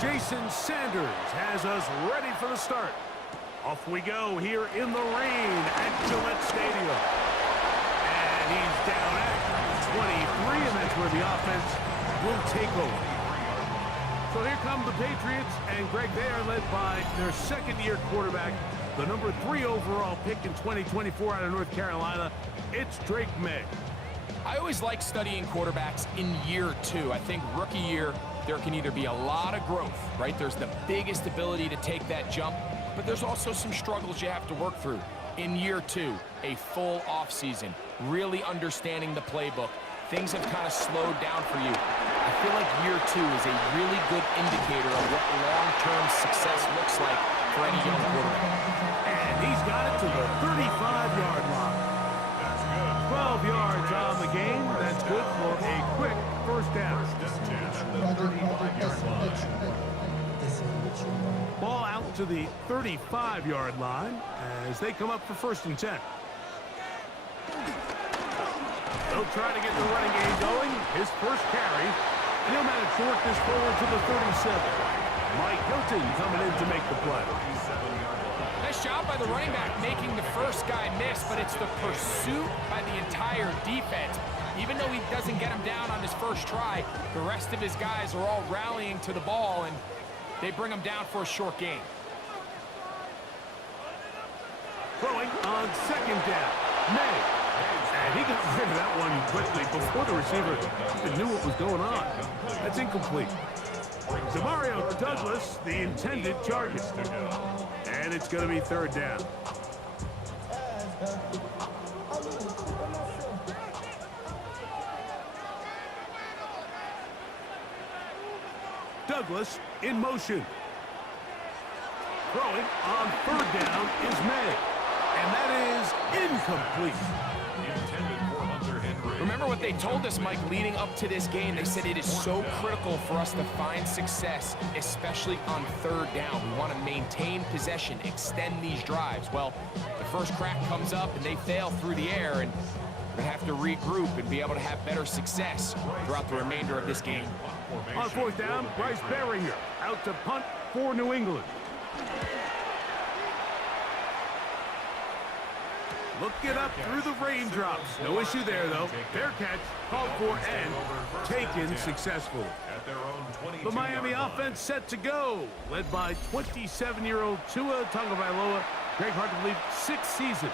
Jason Sanders has us ready for the start. Off we go here in the rain at Gillette Stadium. And he's down at 23, and that's where the offense will take over. So here come the Patriots, and Greg, they are led by their second-year quarterback, the number 3 overall pick in 2024 out of North Carolina. It's Drake May. I always like studying quarterbacks in year 2. I think rookie year, there can either be a lot of growth, right? There's the biggest ability to take that jump, but there's also some struggles you have to work through. In year 2, a full offseason, really understanding the playbook. Things have kind of slowed down for you. I feel like year 2 is a really good indicator of what long-term success looks like for any young quarterback. And he's got it to the 35-yard line. 12 yards on the game. That's good for a quick first down. Ball out to the 35-yard line as they come up for 1st and 10. They'll try to get the running game going. His first carry. And he'll manage to work this forward to the 37. Mike Hilton coming in to make the play. Nice job by the running back making the first guy miss, but it's the pursuit by the entire defense. Even though he doesn't get him down on his first try, the rest of his guys are all rallying to the ball, and they bring him down for a short gain. Throwing on 2nd down. May. And he got rid of that one quickly before the receiver even knew what was going on. That's incomplete. Dammeyer Douglas, the intended target. And it's going to be 3rd down. Douglas in motion. Throwing on 3rd down is May. And that is incomplete. Remember what they told us, Mike, leading up to this game. They said it is so critical for us to find success, especially on 3rd down. We want to maintain possession, extend these drives. Well, the first crack comes up, and they fail through the air, and we're going to have to regroup and be able to have better success throughout the remainder of this game. On 4th down, Bryce Beringer out to punt for New England. Look it up through the raindrops. No issue there, though. Fair catch, called for and taken successfully. The Miami offense set to go, led by 27-year-old Tua Tagovailoa. Greg, hard to believe, 6th season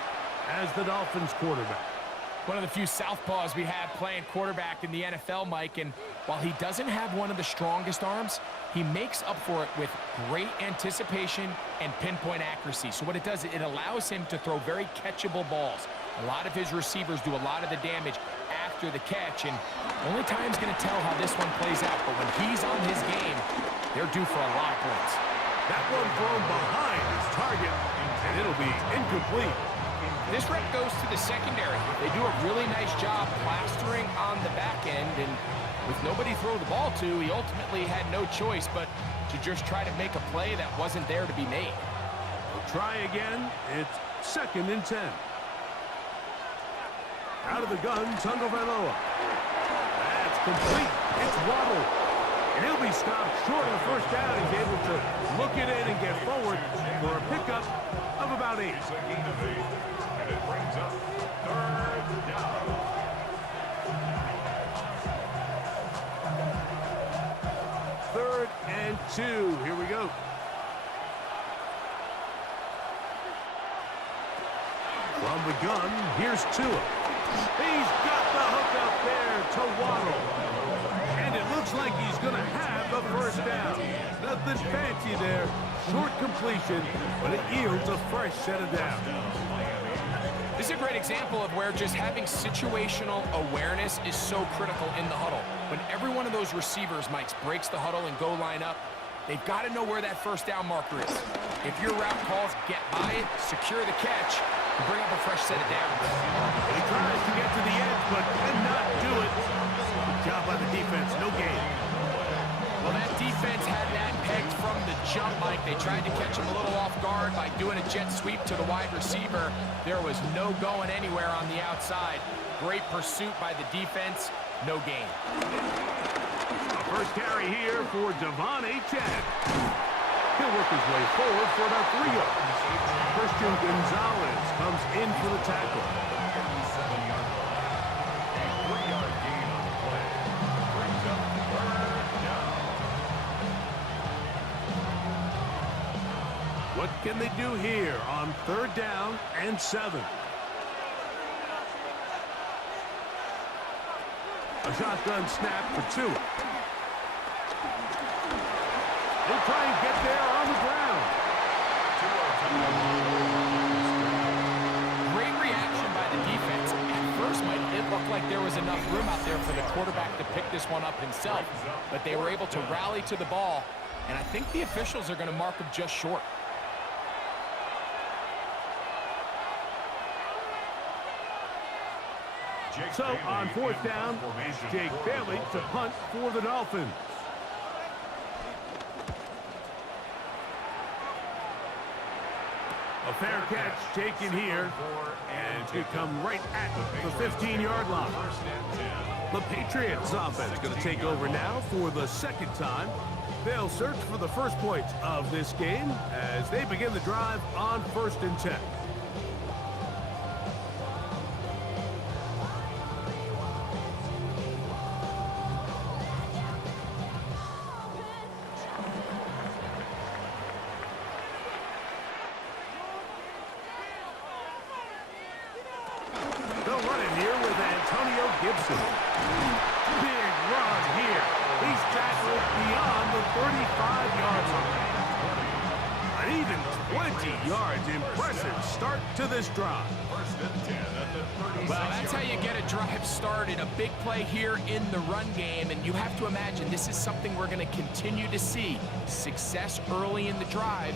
as the Dolphins quarterback. One of the few southpaws we have playing quarterback in the NFL, Mike, and while he doesn't have one of the strongest arms, he makes up for it with great anticipation and pinpoint accuracy. So what it does, it allows him to throw very catchable balls. A lot of his receivers do a lot of the damage after the catch, and only time's going to tell how this one plays out. But when he's on his game, they're due for a lot of points. That one thrown behind his target, and it'll be incomplete. This rep goes to the secondary. They do a really nice job plastering on the back end, and with nobody throw the ball to, he ultimately had no choice but to just try to make a play that wasn't there to be made. We'll try again. It's 2nd and 10. Out of the gun, Tagovailoa. That's complete. It's Waddle. And he'll be stopped short of the 1st down. He's able to look it in and get forward for a pickup of about 8. It brings up 3rd down. 3rd and 2. Here we go. From the gun, here's Tua. He's got the hook up there to Waddle. And it looks like he's going to have the 1st down. Nothing fancy there. Short completion, but it yields a fresh set of downs. This is a great example of where just having situational awareness is so critical in the huddle. When every one of those receivers, Mike, breaks the huddle and go line up, they've got to know where that 1st down marker is. If your route calls, get by it, secure the catch, and bring up a fresh set of downs. He tries to get to the edge, but cannot do it. Good job by the defense, no gain. Well, that defense had that pegged from the jump, Mike. They tried to catch him a little off guard by doing a jet sweep to the wide receiver. There was no going anywhere on the outside. Great pursuit by the defense, no gain. A first carry here for Devon Achane. He'll work his way forward for about 3 yards. Christian Gonzalez comes in for the tackle. What can they do here on 3rd down and 7? A shotgun snap for 2. They'll try and get there on the ground. Great reaction by the defense. At first, it looked like there was enough room out there for the quarterback to pick this one up himself, but they were able to rally to the ball, and I think the officials are going to mark him just short. So on 4th down, it's Jake Bailey to punt for the Dolphins. A fair catch taken here, and it's going to come right at the 15-yard line. The Patriots offense going to take over now for the 2nd time. They'll search for the first points of this game as they begin the drive on 1st and 10. Gibson. Big run here. He's tackled beyond the 35-yard line. An even 20 yards. Impressive start to this drive. Well, that's how you get a drive started. A big play here in the run game, and you have to imagine this is something we're going to continue to see. Success early in the drive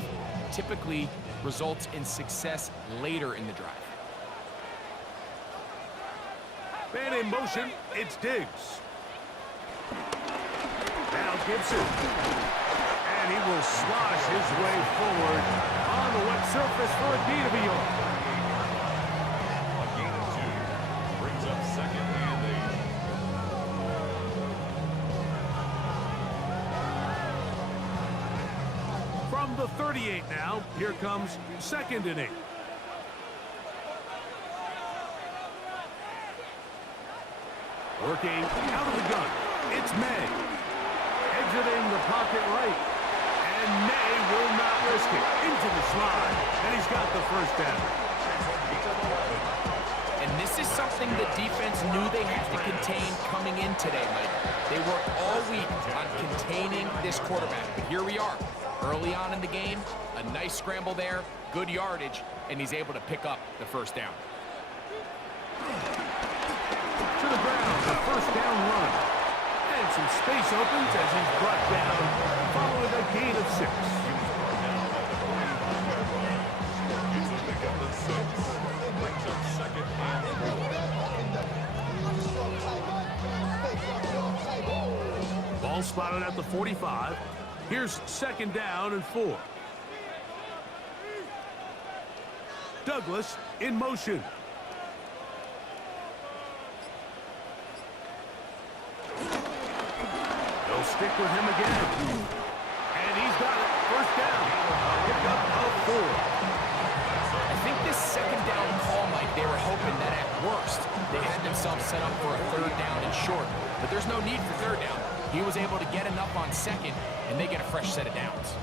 typically results in success later in the drive. Man in motion, it's Diggs. Now Gibson. And he will slosh his way forward on the wet surface for a gain of a yard. A gain of 2 brings up 2nd and 8. From the 38 now, here comes 2nd and 8. Working out of the gun, it's May. Exiting the pocket right. And May will not risk it. Into the slide. And he's got the first down. And this is something the defense knew they had to contain coming in today, Mike. They worked all week on containing this quarterback. But here we are, early on in the game. A nice scramble there, good yardage, and he's able to pick up the first down. To the ground, the first down run. And some space opens as he's brought down following a gain of 6. Ball spotted at the 45. Here's 2nd down and 4. Douglas in motion. Stick with him again. And he's got it. First down. Pickup of 4. I think this 2nd down call, Mike, they were hoping that at worst they had themselves set up for a 3rd down and short. But there's no need for 3rd down. He was able to get enough on 2nd, and they get a fresh set of downs.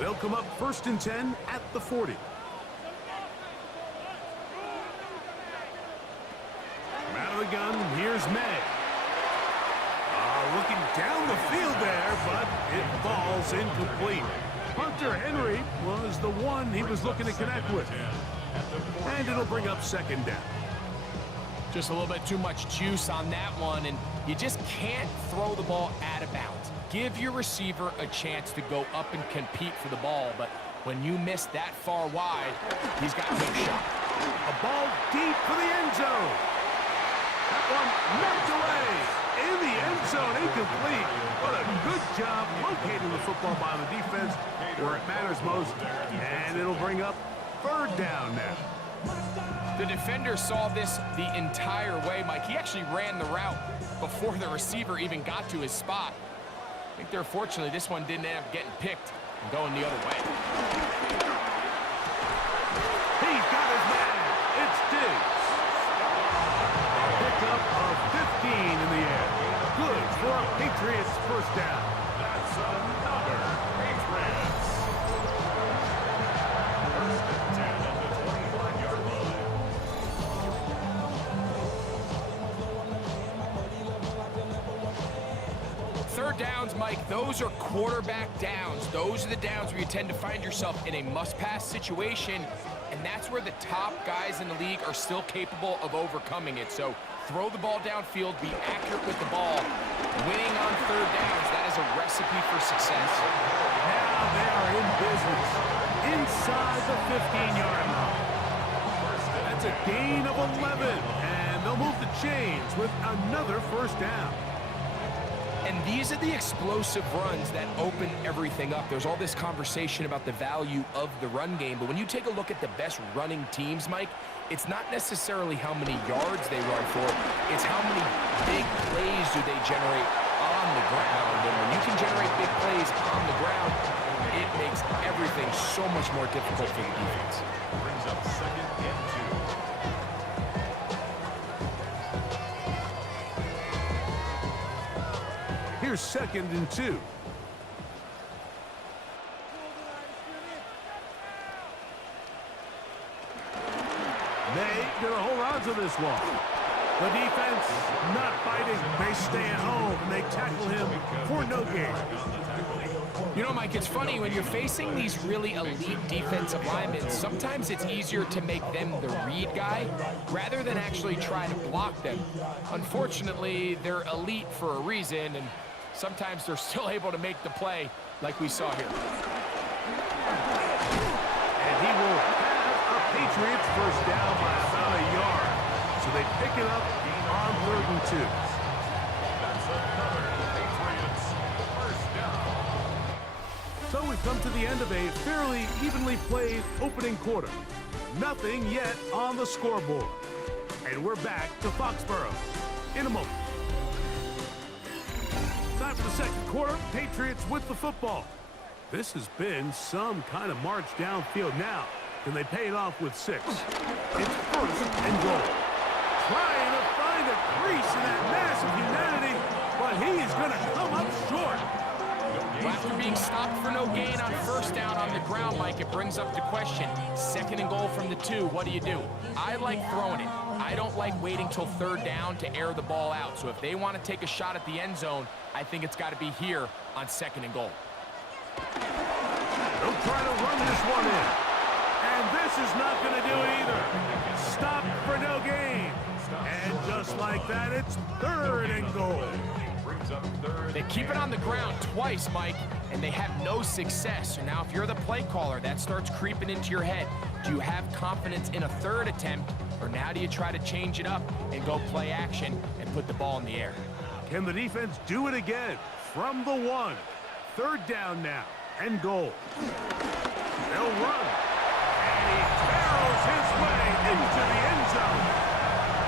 They'll come up 1st and 10 at the 40. From out of the gun, here's May. Looking down the field there, but it falls incomplete. Hunter Henry was the one he was looking to connect with. And it'll bring up 2nd down. Just a little bit too much juice on that one, and you just can't throw the ball out of bounds. Give your receiver a chance to go up and compete for the ball, but when you miss that far wide, he's got no shot. A ball deep for the end zone. That one knocked away. In the end zone, incomplete. What a good job locating the football by the defense where it matters most. And it'll bring up 3rd down now. The defender saw this the entire way, Mike. He actually ran the route before the receiver even got to his spot. I think they're fortunately this one didn't end up getting picked and going the other way. He's got his man. It's Diggs. A pickup of 15 in the air. Good for a Patriots first down. That's another Patriots. First and 10 at the 25-yard line. Third downs, Mike, those are quarterback downs. Those are the downs where you tend to find yourself in a must-pass situation, and that's where the top guys in the league are still capable of overcoming it. So throw the ball downfield, be accurate with the ball. Winning on third downs, that is a recipe for success. Now they are in business inside the 15-yard line. That's a gain of 11, and they'll move the chains with another first down. And these are the explosive runs that open everything up. There's all this conversation about the value of the run game, but when you take a look at the best running teams, Mike, it's not necessarily how many yards they run for, it's how many big plays do they generate on the ground. And when you can generate big plays on the ground, it makes everything so much more difficult for the defense. Brings up second and 2. Here's second and 2. They're going to hold on to this one. The defense not fighting. They stay at home, and they tackle him for no gain. You know, Mike, it's funny, when you're facing these really elite defensive linemen, sometimes it's easier to make them the read guy rather than actually try to block them. Unfortunately, they're elite for a reason, and sometimes they're still able to make the play like we saw here. And he will have a Patriots first down by about a yard. So they pick it up on 3rd and 2. That's another Patriots first down. So we've come to the end of a fairly evenly played opening quarter. Nothing yet on the scoreboard. And we're back to Foxborough in a moment. Time for the second quarter. Patriots with the football. This has been some kind of march downfield now. Can they pay it off with 6? It's 1st and goal. Trying to find a crease in that mass of humanity, but he's going to come up short. Well, after being stopped for no gain on first down on the ground, Mike, it brings up the question. 2nd and goal from the 2, what do you do? I like throwing it. I don't like waiting till 3rd down to air the ball out. So if they want to take a shot at the end zone, I think it's got to be here on 2nd and goal. They'll try to run this one in. And this is not going to do it either. Stop for no gain. And just like that, it's 3rd and goal. They keep it on the ground twice, Mike, and they have no success. So now if you're the play caller, that starts creeping into your head. Do you have confidence in a 3rd attempt, or now do you try to change it up and go play action and put the ball in the air? Can the defense do it again from the 1? 3rd down now and goal. They'll run. And he barrels his way into the end zone.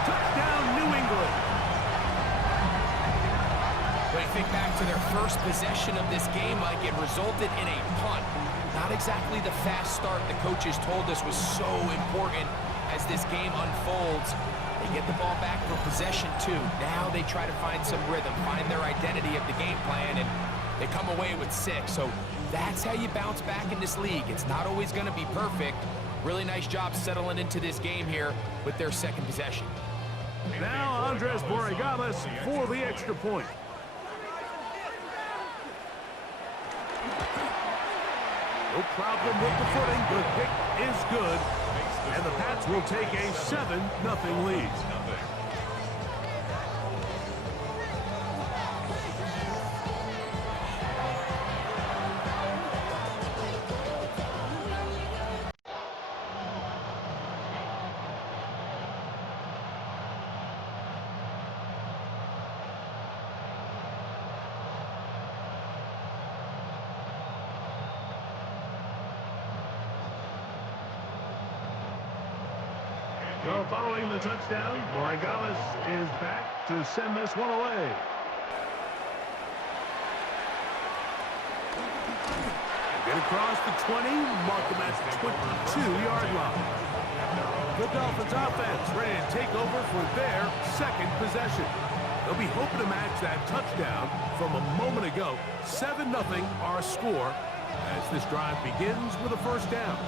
Touchdown, New England. When you think back to their first possession of this game, Mike, it resulted in a punt. Not exactly the fast start the coaches told us was so important as this game unfolds. They get the ball back for possession 2. Now they try to find some rhythm, find their identity of the game plan, and they come away with 6. So that's how you bounce back in this league. It's not always going to be perfect. Really nice job settling into this game here with their 2nd possession. Now Andres Borregales for the extra point. No problem with the footing. The kick is good. And the Pats will take a 7-0 lead. So following the touchdown, Morales is back to send this one away. Get across the 20, mark them at the 22-yard line. The Dolphins offense ready to take over for their second possession. They'll be hoping to match that touchdown from a moment ago. 7-0 our score as this drive begins with a first down.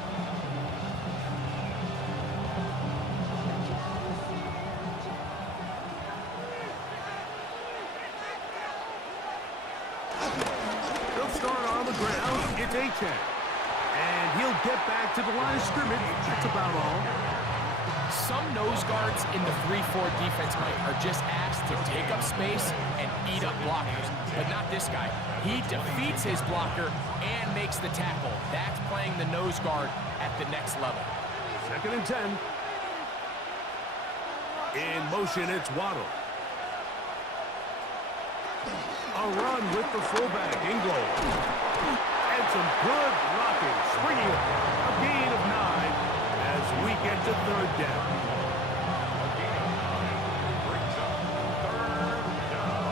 They'll start on the ground. It's A-Chain. And he'll get back to the line of scrimmage. That's about all. Some nose guards in the 3-4 defense, Mike, are just asked to take up space and eat up blockers. But not this guy. He defeats his blocker and makes the tackle. That's playing the nose guard at the next level. 2nd and 10. In motion, it's Waddle. A run with the fullback, Ingold. And some good blocking, springing up. A gain of 9 as we get to 3rd down. A gain of 9 brings up 3rd down.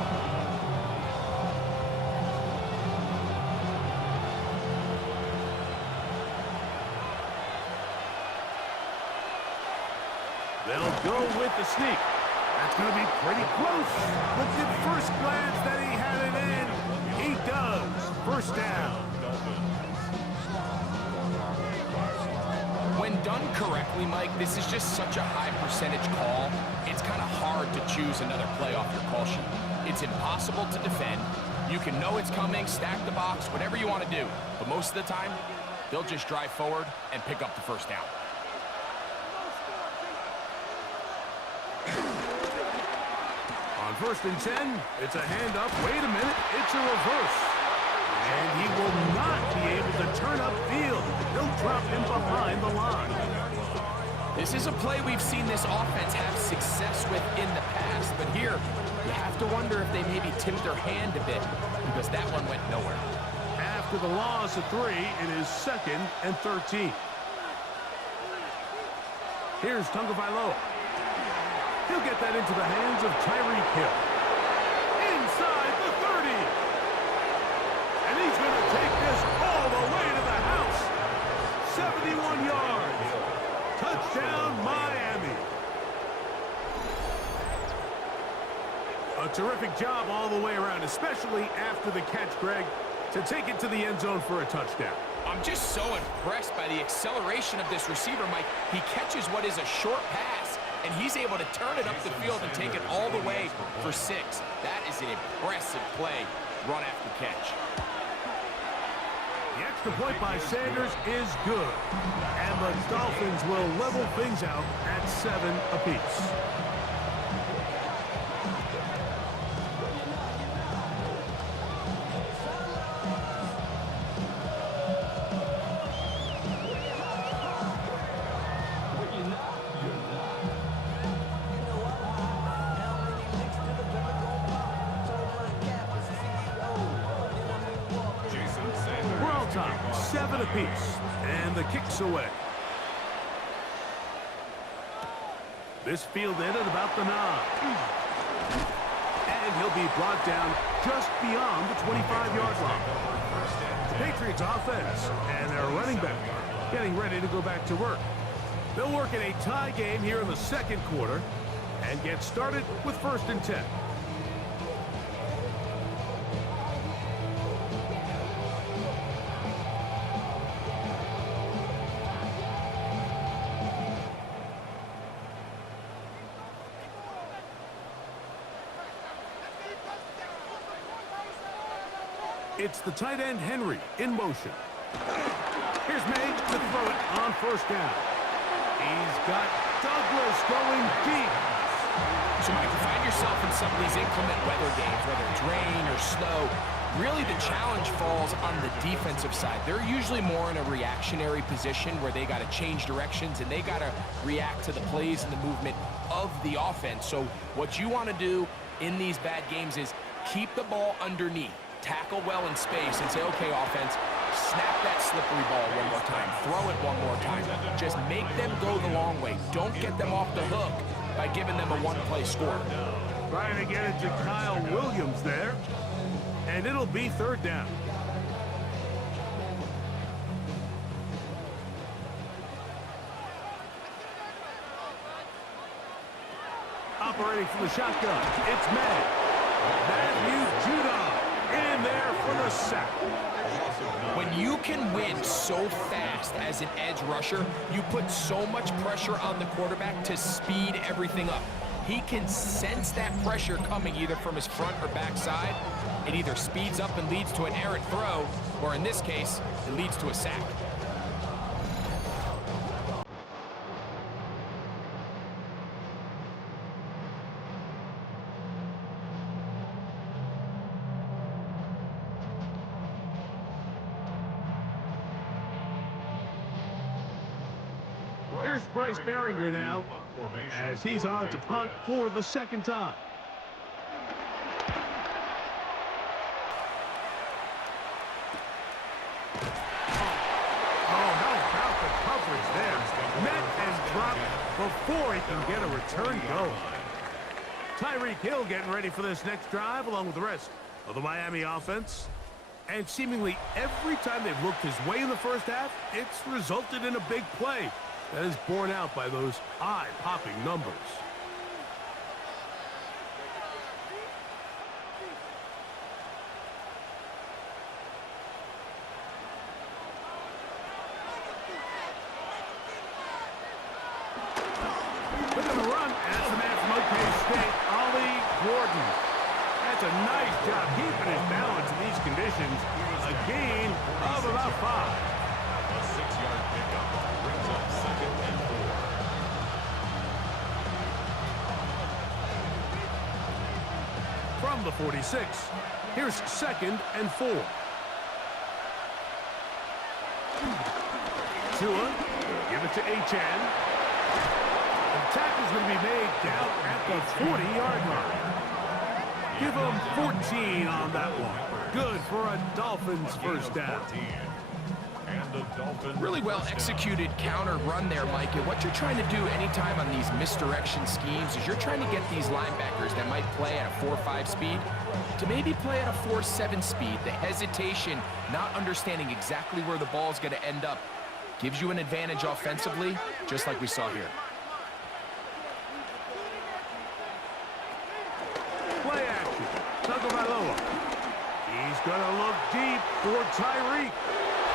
They'll go with the sneak. That's going to be pretty close. Looked at first glance that he had it in. He does. First down. When done correctly, Mike, this is just such a high percentage call. It's kind of hard to choose another play off your call sheet. It's impossible to defend. You can know it's coming, stack the box, whatever you want to do. But most of the time, they'll just drive forward and pick up the first down. On 1st and 10, it's a handoff. Wait a minute, it's a reverse. And he will not be able to turn upfield. They'll drop him behind the line. This is a play we've seen this offense have success with in the past, but here, you have to wonder if they maybe tipped their hand a bit, because that one went nowhere. After the loss of 3, it is 2nd and 13. Here's Tagovailoa. He'll get that into the hands of Tyreek Hill. Inside the 30. And he's going to take this all the way to the house. 71 yards. Touchdown, Miami. A terrific job all the way around, especially after the catch, Greg, to take it to the end zone for a touchdown. I'm just so impressed by the acceleration of this receiver, Mike. He catches what is a short pass, and he's able to turn it up the field and take it all the way for 6. That is an impressive play, run after catch. The extra point by Sanders is good. And the Dolphins will level things out at 7 apiece. We're all top, 7 apiece, and the kick's away. This fielded at about the 9. And he'll be brought down just beyond the 25-yard line. The Patriots offense and their running back getting ready to go back to work. They'll work in a tie game here in the 2nd quarter and get started with 1st and 10. It's the tight end, Henry, in motion. Here's May to throw it on 1st down. He's got Douglas going deep. So, Mike, you find yourself in some of these inclement weather games, whether it's rain or snow, really the challenge falls on the defensive side. They're usually more in a reactionary position where they got to change directions and they got to react to the plays and the movement of the offense. So what you want to do in these bad games is keep the ball underneath. Tackle well in space and say, okay, offense, snap that slippery ball one more time. Throw it one more time. Just make them go the long way. Don't get them off the hook by giving them a one-play score. Trying to get it to Kyle Williams there. And it'll be third down. Operating from the shotgun, it's Matthew Judon in there for the sack. When you can win so fast as an edge rusher, you put so much pressure on the quarterback to speed everything up. He can sense that pressure coming either from his front or back side. It either speeds up and leads to an errant throw, or in this case, it leads to a sack. Here's Bryce Berringer now, as he's on to punt for the second time. Oh, how about the coverage there? Met and dropped before he can get a return going. Tyreek Hill getting ready for this next drive along with the rest of the Miami offense. And seemingly every time they've looked his way in the first half, it's resulted in a big play. That is borne out by those eye-popping numbers. Look at the run. And that's the man from OK State, Ollie Gordon. That's a nice job keeping his balance in these conditions. A gain of about 5. A 6-yard pickup brings up 2nd and 4. From the 46, here's 2nd and 4. Tua, give it to HN. The tackle's going to be made down at the 40-yard line. Give him 14 on that one. Good for a Dolphins first down. Really well executed counter run there, Mike. And what you're trying to do anytime on these misdirection schemes is you're trying to get these linebackers that might play at a 4.5 speed to maybe play at a 4.7 speed. The hesitation, not understanding exactly where the ball is going to end up, gives you an advantage offensively, just like we saw here. Play action. Tagovailoa. He's going to look deep for Tyreek.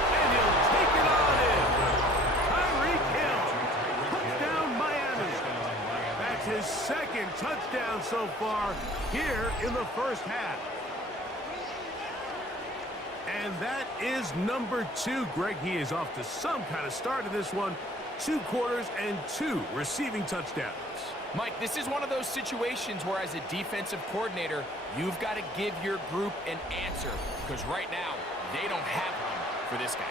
And he'll take it on in. Tyreek Hill. Touchdown Miami. That's his 2nd touchdown so far here in the first half. And that is number 2. Greg, he is off to some kind of start in this one. 2 quarters and 2 receiving touchdowns. Mike, this is one of those situations where as a defensive coordinator, you've got to give your group an answer. Because right now, they don't have one for this guy.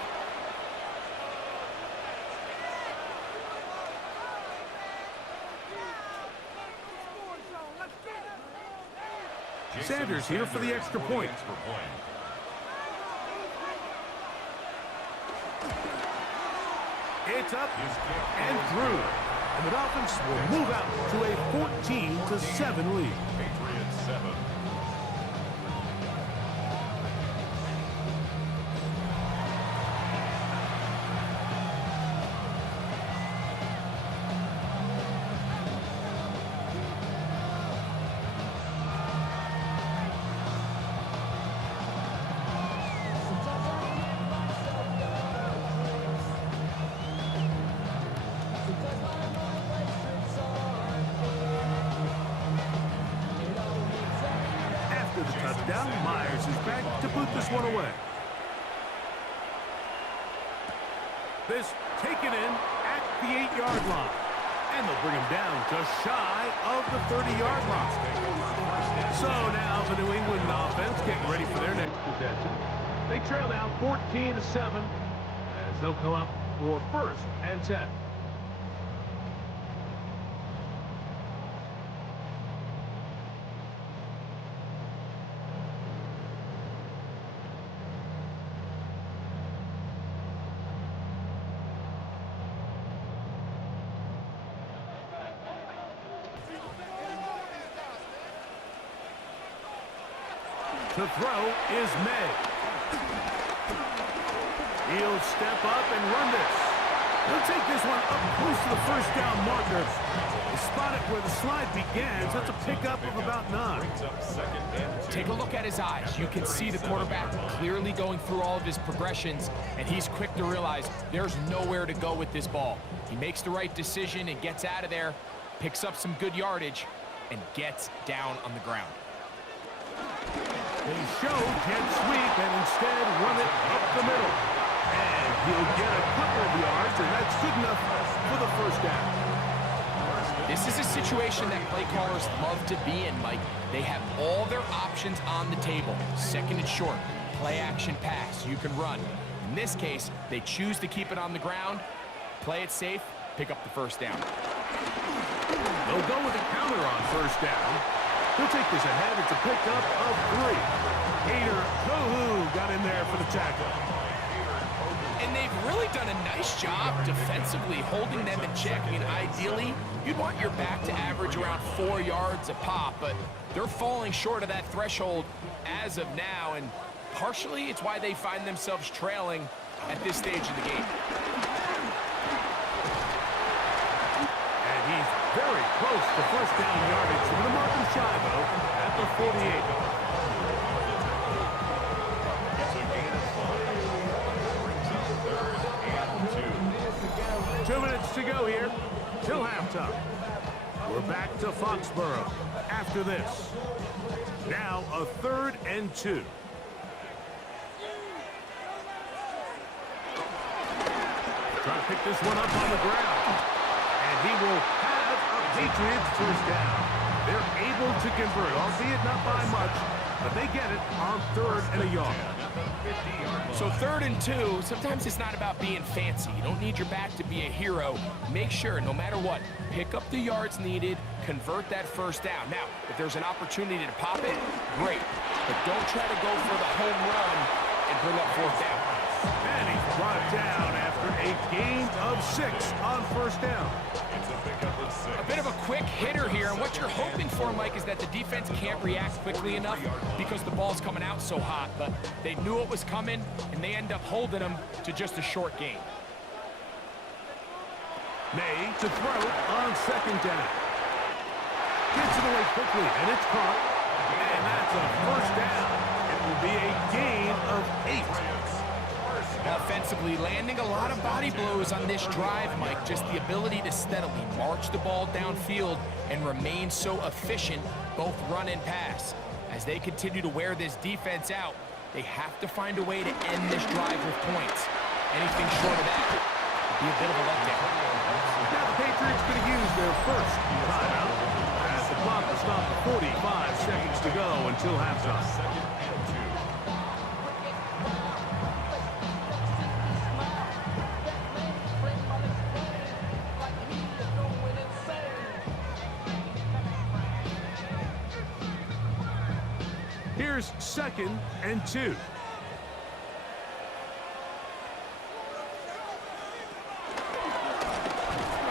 Sanders here for the extra point. It's up and through. And the Dolphins will move out to a 14-7 lead. Patriots 7. Touchdown. Myers is back to boot this one away. This taken in at the 8-yard line. And they'll bring him down just shy of the 30-yard line. So now the New England offense getting ready for their next possession. They trail now 14-7 as they'll come up for 1st and 10. To throw is May. He'll step up and run this. He'll take this one up close to the first down marker. He spotted where the slide begins. That's a pickup of about 9. Take a look at his eyes. You can see the quarterback clearly going through all of his progressions, and he's quick to realize there's nowhere to go with this ball. He makes the right decision and gets out of there, picks up some good yardage, and gets down on the ground. They show jet sweep and instead run it up the middle. And he'll get a couple of yards, and that's good enough for the first down. This is a situation that play callers love to be in, Mike. They have all their options on the table. Second and short, play action pass, you can run. In this case, they choose to keep it on the ground, play it safe, pick up the first down. They'll go with a counter on first down. He'll take this ahead. It's a pickup of 3. Hader Kohu got in there for the tackle. And they've really done a nice job defensively holding them in check. I mean, ideally, you'd want your back to average around 4 yards a pop, but they're falling short of that threshold as of now, and partially it's why they find themselves trailing at this stage of the game. And he's very close to first down yardage from the marking shy, though, at the 48. 2 minutes to go here till halftime. We're back to Foxborough after this. Now a 3rd and 2. Trying to pick this one up on the ground. And he will have a Patriots first down. They're able to convert, albeit not by much, but they get it on 3rd and a yard. So 3rd and 2, sometimes it's not about being fancy. You don't need your back to be a hero. Make sure, no matter what, pick up the yards needed, convert that first down. Now, if there's an opportunity to pop it, great. But don't try to go for the home run and bring up 4th down. And he's brought down after a gain of 6 on first down. A bit of a quick hitter here, and what you're hoping for, Mike, is that the defense can't react quickly enough because the ball's coming out so hot, but they knew it was coming, and they end up holding them to just a short gain. May to throw on 2nd down. Gets it away quickly, and it's caught. And that's a first down. It will be a gain of 8. Offensively, landing a lot of body blows on this drive, Mike. Just the ability to steadily march the ball downfield and remain so efficient, both run and pass. As they continue to wear this defense out, they have to find a way to end this drive with points. Anything short of that would be a bit of a letdown. Now the Patriots going to use their first timeout as the clock will stop at 45 seconds to go until halftime. Here's 2nd and 2.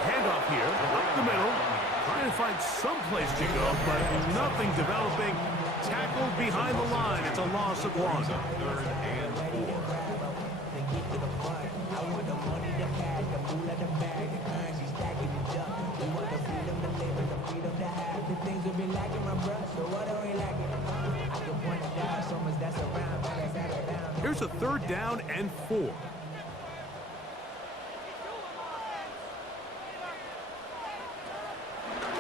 Handoff here, up the middle. Trying to find some place to go, but nothing developing. Tackled behind the line. It's a loss of 1. 3rd and 4. Here's a 3rd down and 4.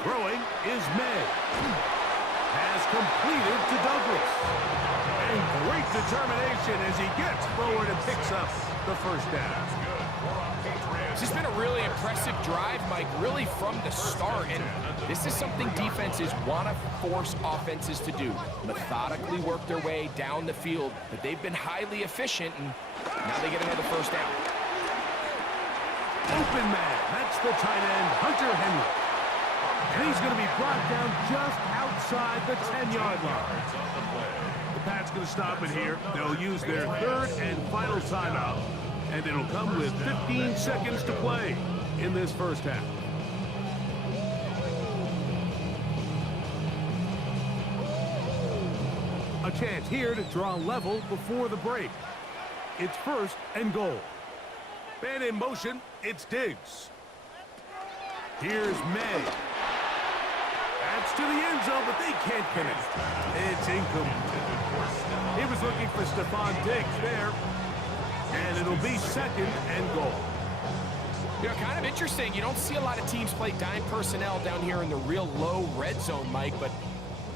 Throwing is May. Pass completed to Douglas. And great determination as he gets forward and picks up the first down. This has been a really impressive drive, Mike, really from the start. And this is something defenses want to force offenses to do. Methodically work their way down the field. But they've been highly efficient, and now they get another first down. Open man. That's the tight end, Hunter Henry. And he's going to be brought down just outside the 10-yard line. The Pats going to stop it here. They'll use their 3rd and final timeout. And it'll come with 15 seconds to play in this first half. A chance here to draw level before the break. It's 1st and goal. Man in motion, it's Diggs. Here's May. That's to the end zone, but they can't connect. It's incomplete. He was looking for Stephon Diggs there. And it'll be 2nd and goal. You know, kind of interesting. You don't see a lot of teams play dime personnel down here in the real low red zone, Mike, but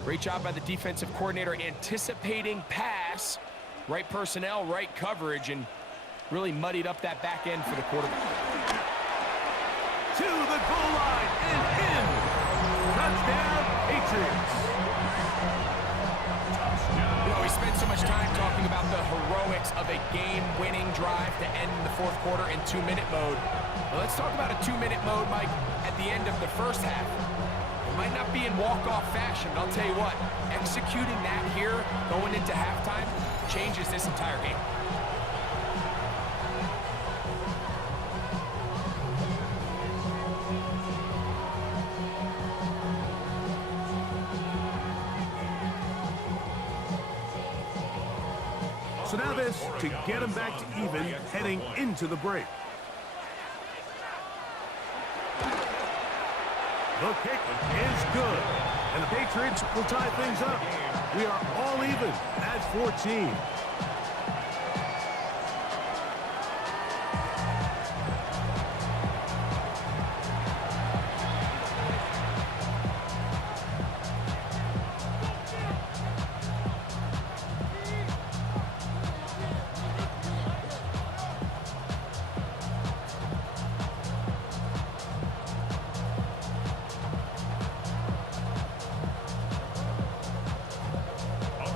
great job by the defensive coordinator anticipating pass, right personnel, right coverage, and really muddied up that back end for the quarterback. To the goal line and in. Touchdown, Patriots. You know, we spent so much time talking about the heroics of a game-winning drive to end the 4th quarter in 2-minute mode. Well, let's talk about a 2-minute mode, Mike, at the end of the 1st half. It might not be in walk-off fashion, but I'll tell you what, executing that here, going into halftime, changes this entire game. So now this to get them back to even heading into the break. The kick is good. And the Patriots will tie things up. We are all even at 14.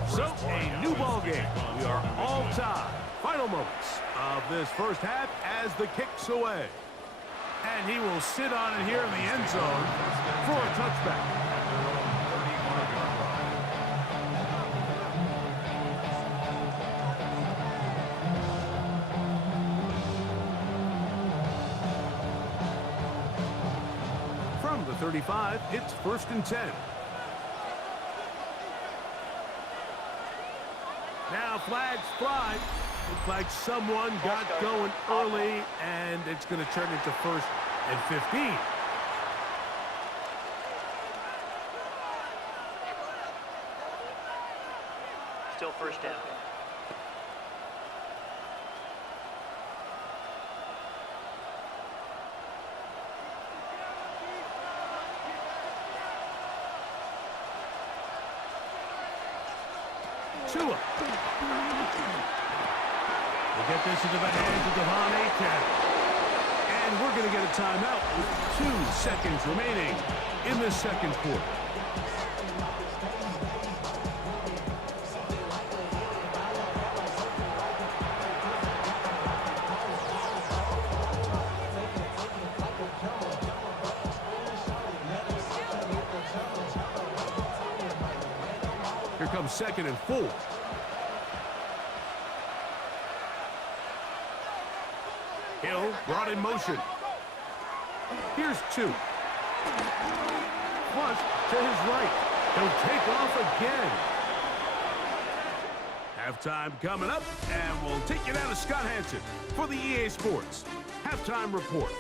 So, a new ball game. We are all tied. Final moments of this 1st half as the kick's away. And he will sit on it here in the end zone for a touchback. From the 35, it's 1st and 10. Now flags fly. Looks like someone got going early, and it's going to turn into 1st and 15. Still 1st down. Tua. We'll get this into the hands of Devon Achane. And we're going to get a timeout with 2 seconds remaining in the 2nd quarter. Here comes 2nd and 4. Hill brought in motion. Here's 2. Flush to his right. He'll take off again. Halftime coming up, and we'll take you down to Scott Hansen for the EA Sports Halftime Report.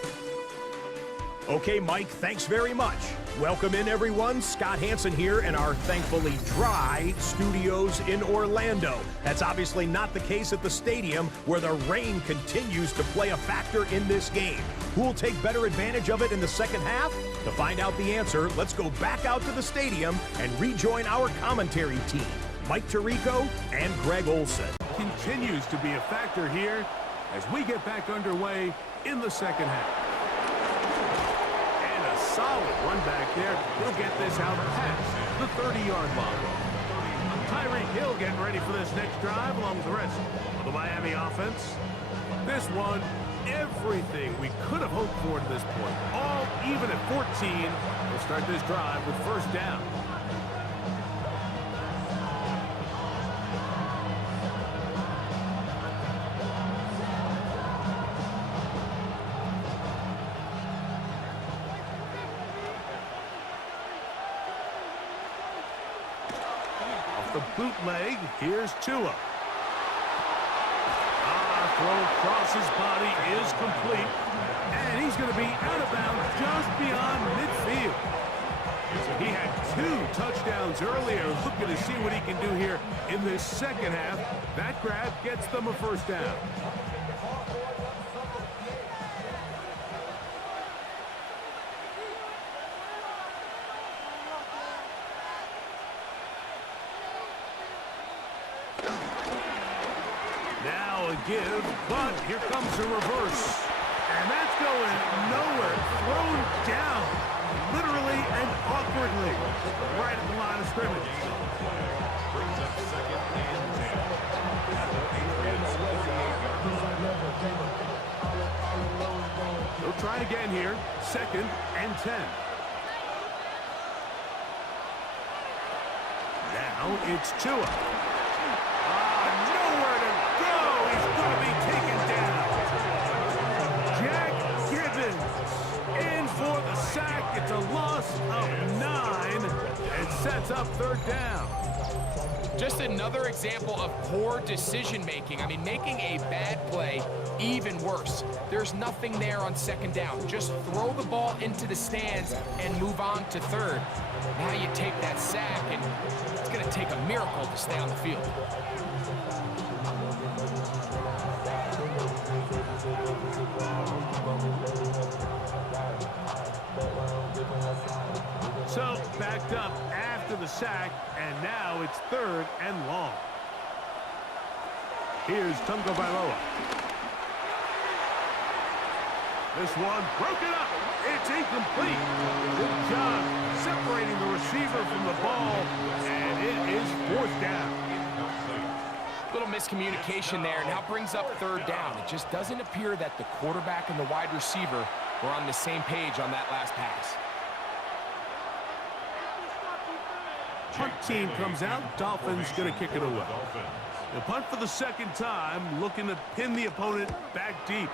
Okay, Mike, thanks very much. Welcome in, everyone. Scott Hansen here in our thankfully dry studios in Orlando. That's obviously not the case at the stadium, where the rain continues to play a factor in this game. Who will take better advantage of it in the 2nd half? To find out the answer, let's go back out to the stadium and rejoin our commentary team, Mike Tirico and Greg Olson. Continues to be a factor here as we get back underway in the 2nd half. Solid run back there. He'll get this out past the 30-yard line. Tyreek Hill getting ready for this next drive along with the rest of the Miami offense. This one, everything we could have hoped for to this point. All even at 14. We'll start this drive with 1st down. the bootleg. Here's Tua. Throw across his body is complete. And he's going to be out of bounds just beyond midfield. He had 2 touchdowns earlier. Looking to see what he can do here in this second half. That grab gets them a first down. Now a give, but here comes a reverse. And that's going nowhere. Thrown down, literally and awkwardly, right at the line of scrimmage. Brings up second and 10. At the Patriots 48 yards. They'll try again here. Second and 10. Now it's Tua. Nowhere to go. He's going to be taken down. Jack Gibbons in for the sack. It's a loss of 9 and sets up third down. Just another example of poor decision-making. I mean, making a bad play even worse. There's nothing there on second down. Just throw the ball into the stands and move on to third. Now you take that sack, and it's going to take a miracle to stay on the field. So, backed up after the sack, and now it's third and long. Here's Tungo Bailoa. This one broken up. It's incomplete. Good job separating the receiver from the ball, and it is fourth down. Little miscommunication there. Now brings up third down. It just doesn't appear that the quarterback and the wide receiver were on the same page on that last pass. Punt team comes out. Dolphins going to kick it away. The punt for the second time, looking to pin the opponent back deep.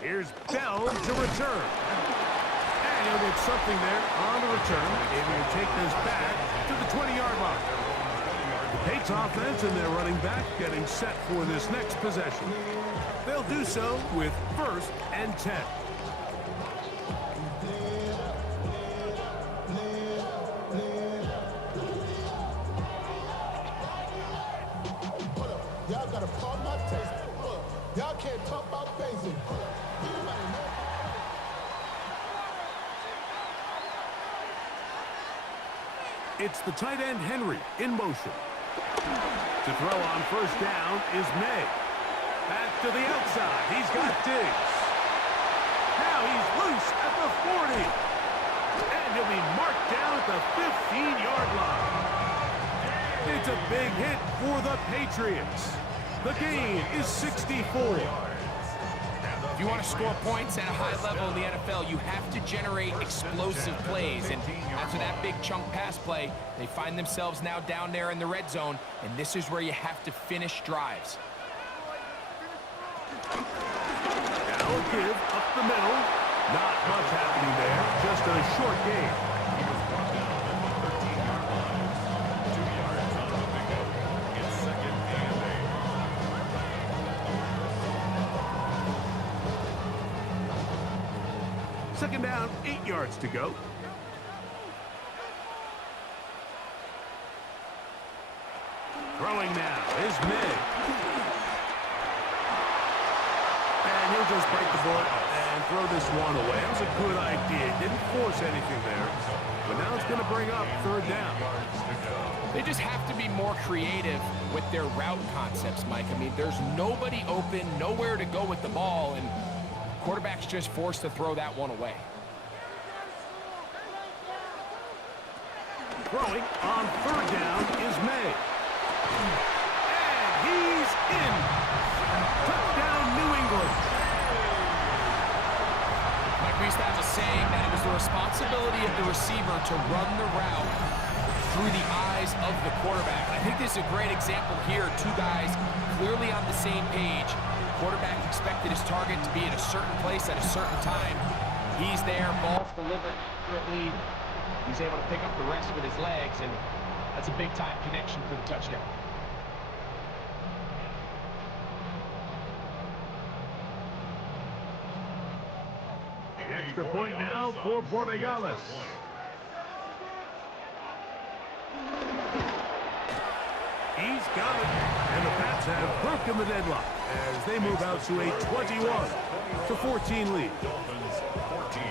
Here's Bell to return. And he'll get something there on the return. Able to take this back to the 20-yard line. The Patriots offense and their running back getting set for this next possession. They'll do so with first and 10. Y'all gotta pump my taste. Y'all can't talk about basic. It's the tight end Henry in motion. To throw on first down is May. Back to the outside. He's got Diggs. Now he's loose at the 40. And he'll be marked down at the 15-yard line. It's a big hit for the Patriots. The gain is 64. If you want to score points at a high level in the NFL, you have to generate explosive plays. And after that big chunk pass play, they find themselves now down there in the red zone, and this is where you have to finish drives. Now a give up the middle. Not much happening there. Just a short game. Second down, 8 yards to go. Throwing now is May. And he'll just break the bullet and throw this one away. That was a good idea. Didn't force anything there. But now it's going to bring up third down. They just have to be more creative with their route concepts, Mike. I mean, there's nobody open, nowhere to go with the ball, and quarterback's just forced to throw that one away. Throwing on third down is May. And he's in. Touchdown, New England. Mike, we used to have a saying that it was the responsibility of the receiver to run the route through the eyes of the quarterback. I think this is a great example here. Two guys clearly on the same page. Quarterback expected his target to be at a certain place at a certain time. He's there, ball's delivered accurately. He's able to pick up the rest with his legs, and that's a big-time connection for the touchdown. Extra point now for Borregales. He's got it, and the Pats have broken the deadlock as they move out to a 21-14 lead. Dolphins 14.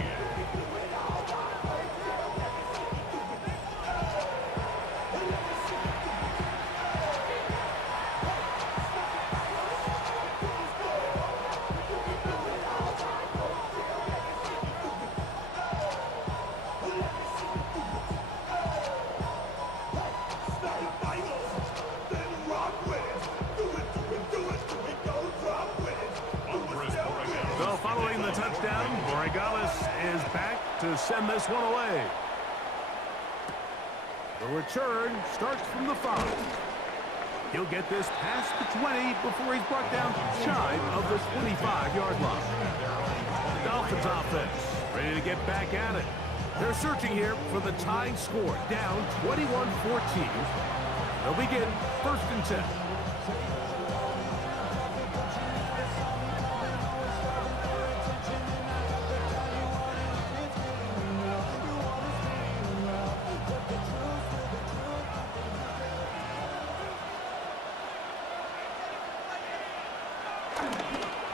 Following the touchdown, Borregales is back to send this one away. The return starts from the 5. He'll get this past the 20 before he's brought down shy of the 25-yard line. The Dolphins offense ready to get back at it. They're searching here for the tying score, down 21-14. They'll begin 1st and 10.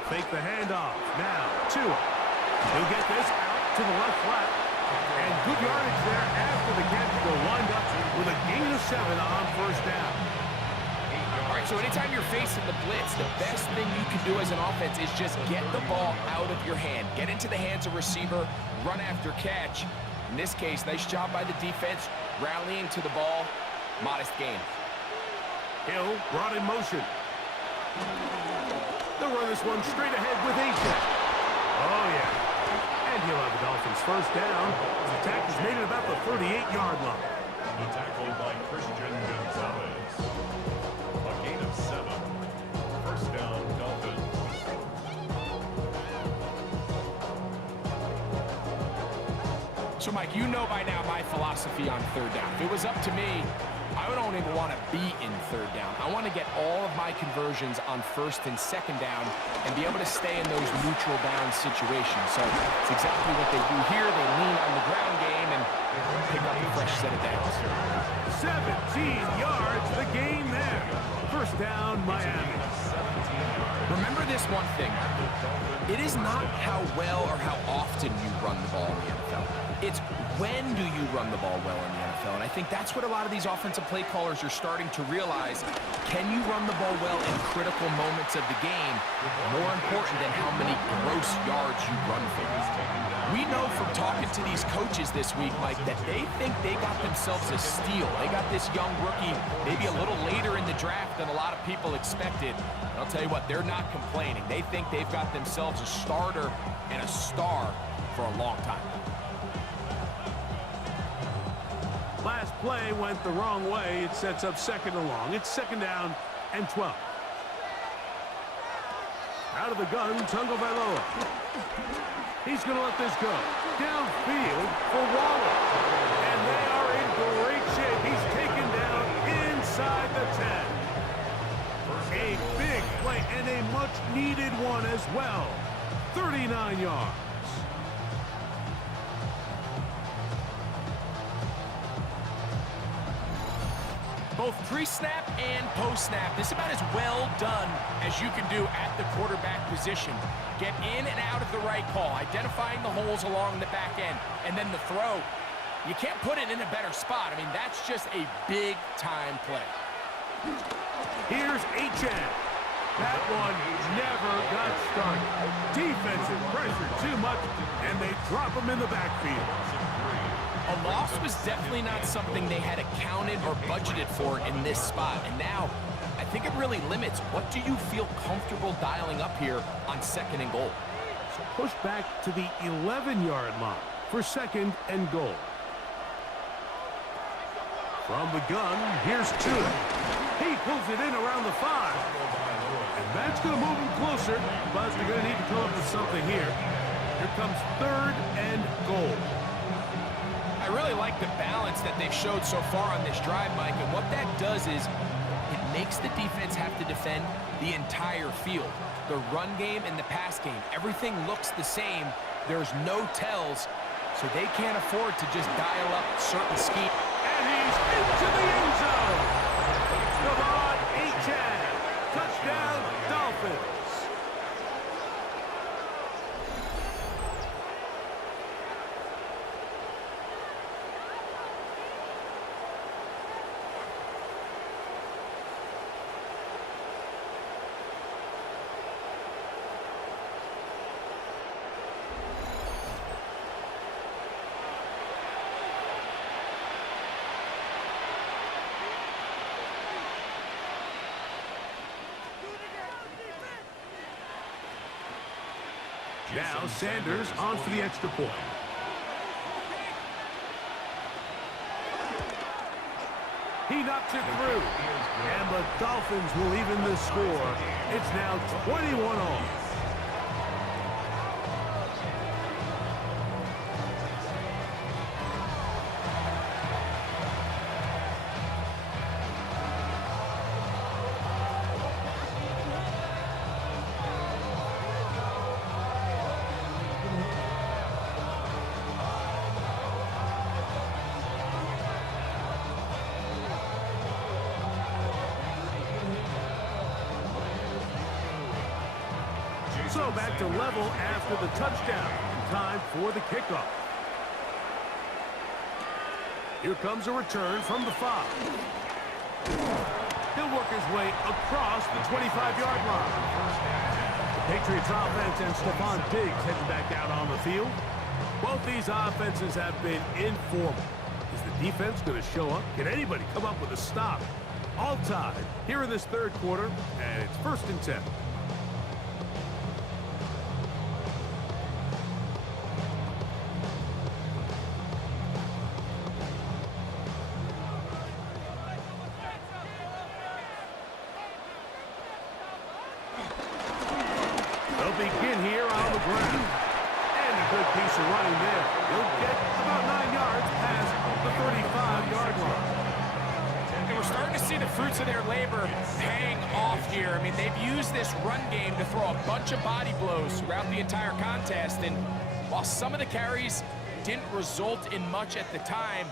Fake the handoff. Now, Tua. He'll get this out to the left flat. And good yardage there after the catch. Will wind up with a gain of 7 on 1st down. All right, so anytime you're facing the blitz, the best thing you can do as an offense is just get the ball out of your hand. Get into the hands of receiver, run after catch. In this case, nice job by the defense, rallying to the ball. Modest gain. Hill brought in motion. They'll run this one straight ahead with A-J. Oh, yeah. And he'll have the Dolphins 1st down. The attackers made it about the 38-yard line. The tackle by Christian Gonzalez. A gain of 7. 1st down, Dolphins. So, Mike, you know by now my philosophy on 3rd down. If it was up to me, I don't even want to be in 3rd down. I want to get all of my conversions on 1st and 2nd down and be able to stay in those neutral down situations. So it's exactly what they do here. They lean on the ground game and pick up a fresh set of downs. 17 yards, the gain there. 1st down, Miami. Remember this one thing. It is not how well or how often you run the ball in the NFL. It's when do you run the ball well in the NFL? And I think that's what a lot of these offensive play callers are starting to realize. Can you run the ball well in critical moments of the game? More important than how many gross yards you run for. We know from talking to these coaches this week, Mike, that they think they got themselves a steal. They got this young rookie maybe a little later in the draft than a lot of people expected. And I'll tell you what, they're not complaining. They think they've got themselves a starter and a star for a long time. Last play went the wrong way. It sets up 2nd and long. It's 2nd down and 12. Out of the gun, Tagovailoa. He's going to let this go. Downfield for Waller. And they are in great shape. He's taken down inside the 10. A big play and a much-needed one as well. 39 yards. Both pre-snap and post-snap, this is about as well done as you can do at the quarterback position. Get in and out of the right call, identifying the holes along the back end, and then the throw. You can't put it in a better spot. I mean, that's just a big-time play. Here's Achane. That one never got started. Defensive pressure too much, and they drop him in the backfield. A loss was definitely not something they had accounted or budgeted for in this spot. And now, I think it really limits what do you feel comfortable dialing up here on 2nd and goal. So push back to the 11-yard line for 2nd and goal. From the gun, here's Tua. He pulls it in around the 5. And that's going to move him closer, but they're going to need to come up with something here. Here comes 3rd and goal. I really like the balance that they've showed so far on this drive, Mike, and what that does is it makes the defense have to defend the entire field. The run game and the pass game, everything looks the same. There's no tells, so they can't afford to just dial up certain schemes. And he's into the end zone. Devon Achane. Touchdown, Dolphins. Now Sanders on for the extra point. He knocks it through. And the Dolphins will even the score. It's now 21 all. So back to level after the touchdown. Time for the kickoff. Here comes a return from the 5. He'll work his way across the 25-yard line. The Patriots offense and Stephon Diggs heading back out on the field. Both these offenses have been informal. Is the defense going to show up? Can anybody come up with a stop? All tied here in this third quarter, and it's 1st and 10. Bokin here on the ground. And a good piece of running there. He'll get about 9 yards past the 35-yard line. And we're starting to see the fruits of their labor paying off here. I mean, they've used this run game to throw a bunch of body blows throughout the entire contest. And while some of the carries didn't result in much at the time,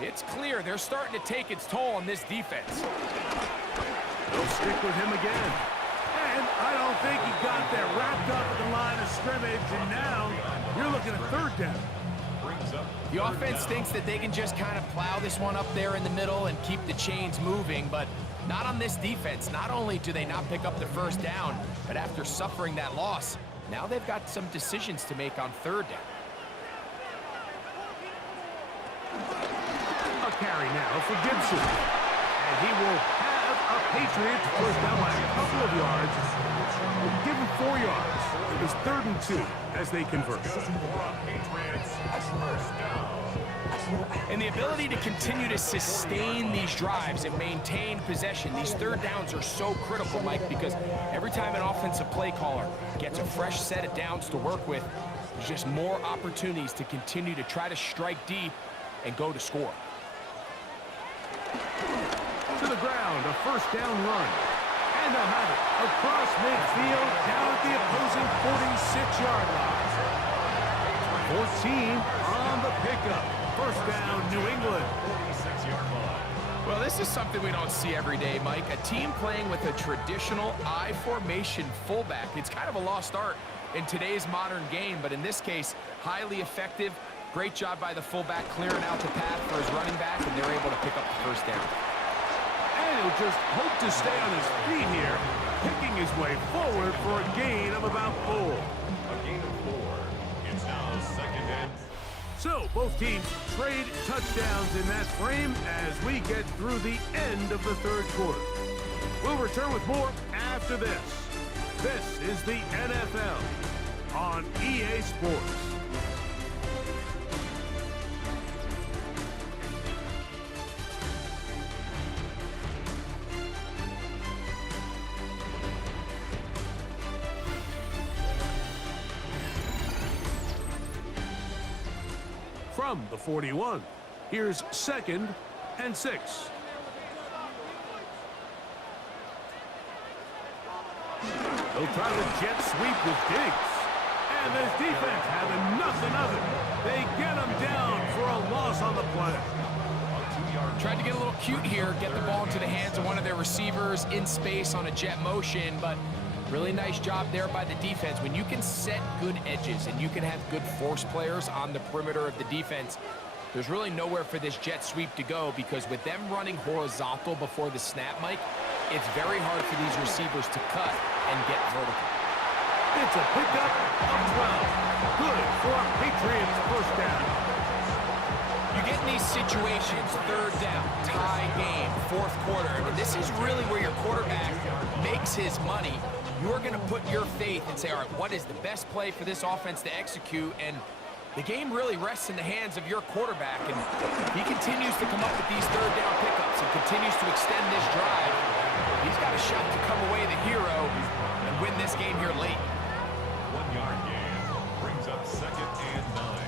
it's clear they're starting to take its toll on this defense. They'll stick with him again. And I don't think he got there wrapped up at the line of scrimmage, and now you're looking at 3rd down. The offense thinks that they can just kind of plow this one up there in the middle and keep the chains moving, but not on this defense. Not only do they not pick up the 1st down, but after suffering that loss, now they've got some decisions to make on 3rd down. A carry now for Gibson. And he will have a Patriots first down by a couple of yards. We'll give him 4 yards. It was 3rd and 2 as they convert. And the ability to continue to sustain these drives and maintain possession, these 3rd downs are so critical, Mike, because every time an offensive play caller gets a fresh set of downs to work with, there's just more opportunities to continue to try to strike deep and go to score. To the ground, a 1st down run. And they'll have it across midfield, down at the opposing 46-yard line. 14 on the pickup. 1st down, New England. 46-yard line. Well, this is something we don't see every day, Mike. A team playing with a traditional I formation fullback. It's kind of a lost art in today's modern game, but in this case, highly effective. Great job by the fullback clearing out the path for his running back, and they're able to pick up the 1st down. And he'll just hope to stay on his feet here, picking his way forward for a gain of about 4. A gain of 4. It's now 2nd and... So both teams trade touchdowns in that frame as we get through the end of the 3rd quarter. We'll return with more after this. This is the NFL on EA Sports. From from the 41. Here's 2nd and 6. They'll try the jet sweep with Diggs. And this defense having nothing of it. They get him down for a loss on the play. Tried to get a little cute here, get the ball into the hands of one of their receivers in space on a jet motion, but really nice job there by the defense. When you can set good edges and you can have good force players on the perimeter of the defense, there's really nowhere for this jet sweep to go, because with them running horizontal before the snap, Mike, it's very hard for these receivers to cut and get vertical. It's a pickup of 12. Good for a Patriots first down. You get in these situations, 3rd down, tie game, 4th quarter. I mean, this is really where your quarterback makes his money. You're going to put your faith and say, all right, what is the best play for this offense to execute? And the game really rests in the hands of your quarterback, and he continues to come up with these 3rd down pickups and continues to extend this drive. He's got a shot to come away the hero and win this game here late. 1-yard gain brings up 2nd and 9.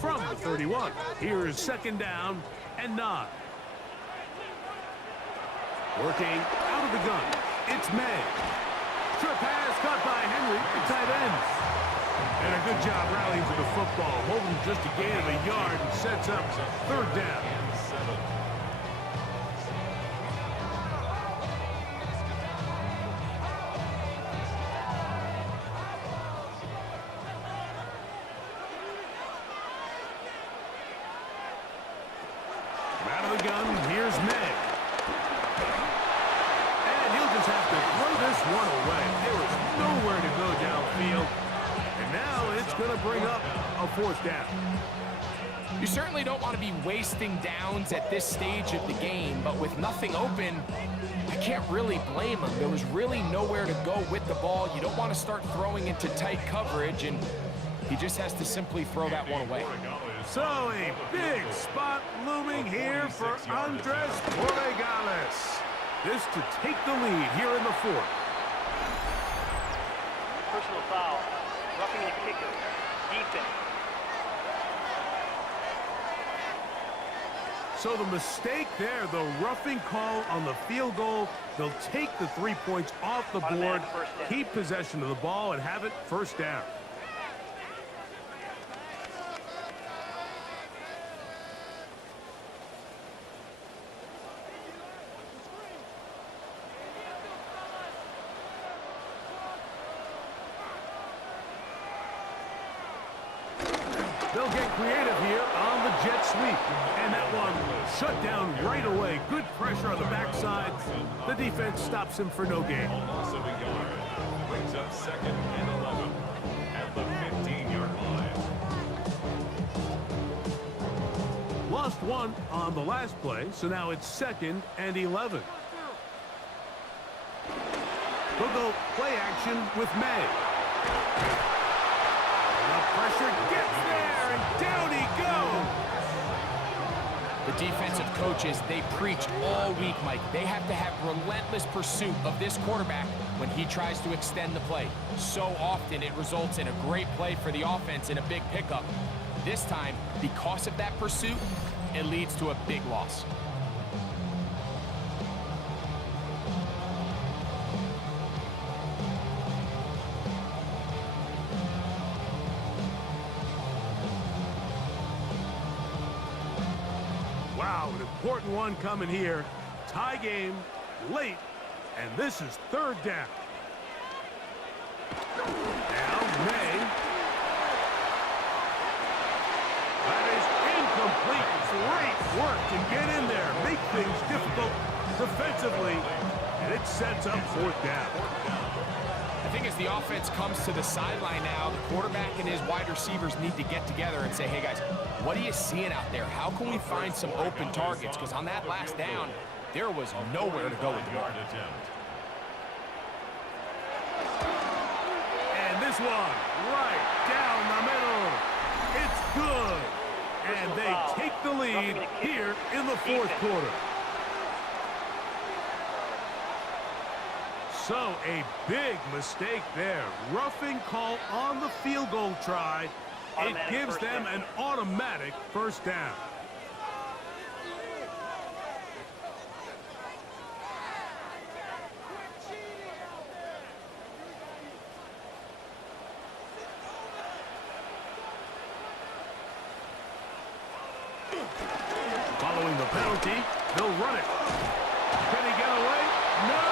From the 31, here's 2nd down and 9. Working out of the gun, it's May. Short pass caught by Henry, the tight end. And a good job rallying to the football, holding just a gain of a yard and sets up 3rd down. Out of the gun, here's May. And he'll just have to throw this one away. There is nowhere to go downfield. And now it's going to bring up a 4th down. You certainly don't want to be wasting downs at this stage of the game, but with nothing open, I can't really blame him. There was really nowhere to go with the ball. You don't want to start throwing into tight coverage, and he just has to simply throw that one away. So a big spot looming here for Andres Borregales. This to take the lead here in the 4th. Personal foul. Roughing the kicker. Defense. So the mistake there, the roughing call on the field goal. They'll take the 3 points off the board, keep possession of the ball, and have it 1st down. They'll get creative here on the jet sweep. And that one shut down right away. Good pressure on the backside. The defense stops him for no gain. Loss of a yard brings up 2nd and 11 at the 15-yard line. Lost one on the last play, so now it's 2nd and 11. We'll go play action with May. The pressure gets there, and down he goes. The defensive coaches, they preached all week, Mike. They have to have relentless pursuit of this quarterback when he tries to extend the play. So often it results in a great play for the offense and a big pickup. This time, because of that pursuit, it leads to a big loss. Wow, an important one coming here. Tie game, late, and this is 3rd down. Now, May. That is incomplete. Great work to get in there, make things difficult defensively, and it sets up 4th down. I think as the offense comes to the sideline now, the quarterback and his wide receivers need to get together and say, hey guys, what are you seeing out there? How can we find some open targets? Because on that last down, there was nowhere to go with the ball. And this one, right down the middle. It's good. And they take the lead here in the fourth quarter. So a big mistake there. Roughing call on the field goal try. It gives them an automatic first down. Following the penalty, they'll run it. Can he get away? No!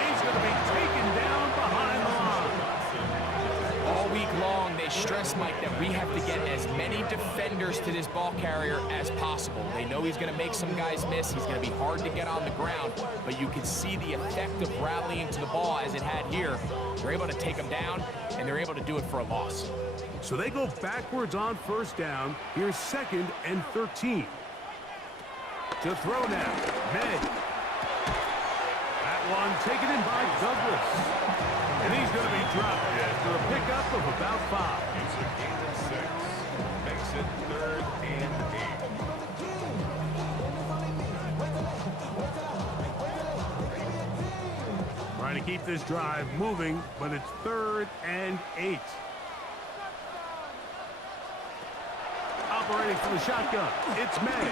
He's going to be taken down behind the line. All week long, they stress, Mike, that we have to get as many defenders to this ball carrier as possible. They know he's going to make some guys miss. He's going to be hard to get on the ground, but you can see the effect of rallying to the ball as it had here. They're able to take him down, and they're able to do it for a loss. So they go backwards on first down. Here's 2nd and 13. To throw now, Med. That one taken in by Douglas. And he's going to be dropped after a pickup of about 5. It's a gain of 6. Makes it 3rd and 8. Trying to keep this drive moving, but it's 3rd and 8. Operating from the shotgun, it's May.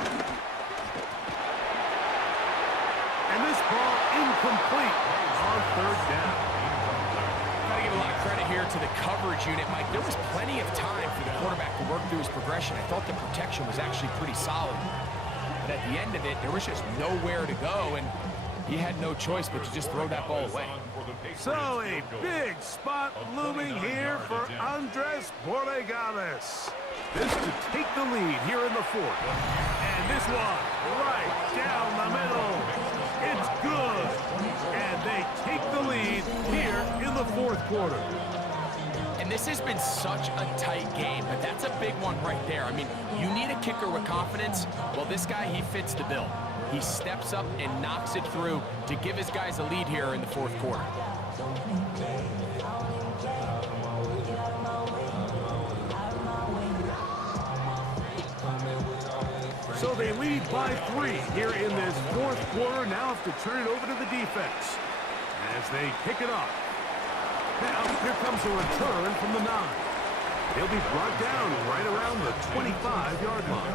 And this ball incomplete on 3rd down. Gotta give a lot of credit here to the coverage unit, Mike. There was plenty of time for the quarterback to work through his progression. I thought the protection was actually pretty solid. But at the end of it, there was just nowhere to go, and he had no choice but to just throw that ball away. So a big spot looming here for Andres Borregales. This to take the lead here in the 4th. And this one right down the middle. It's good. And they take the lead here in the 4th quarter. And this has been such a tight game, but that's a big one right there. I mean, you need a kicker with confidence. Well, this guy, he fits the bill. He steps up and knocks it through to give his guys a lead here in the 4th quarter. So they lead by 3 here in this 4th quarter. Now have to turn it over to the defense as they pick it up. Now here comes a return from the 9. He'll be brought down right around the 25-yard line.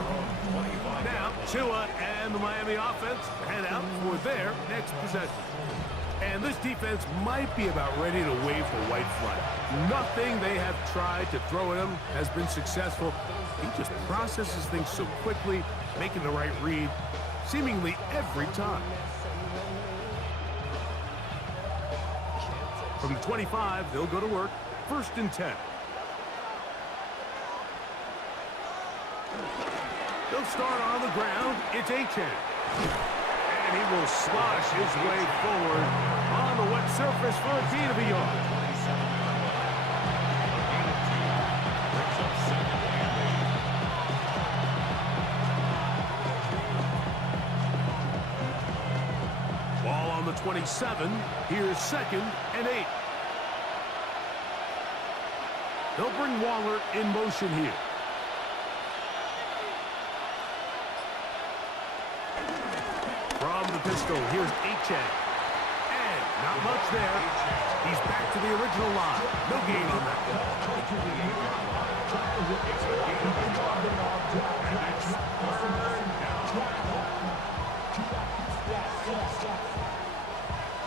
Now Tua and the Miami offense head out for their next possession. And this defense might be about ready to wave the white flag. Nothing they have tried to throw at him has been successful. He just processes things so quickly, making the right read seemingly every time. From the 25, they'll go to work. 1st and 10. They'll start on the ground. It's Achane. And he will slosh his way forward on the wet surface for a gain of a yard. Ball on the 27. Here's 2nd and 8. They'll bring Waller in motion here. From the pistol, here's Achane. And not much there. He's back to the original line. No gain on that one.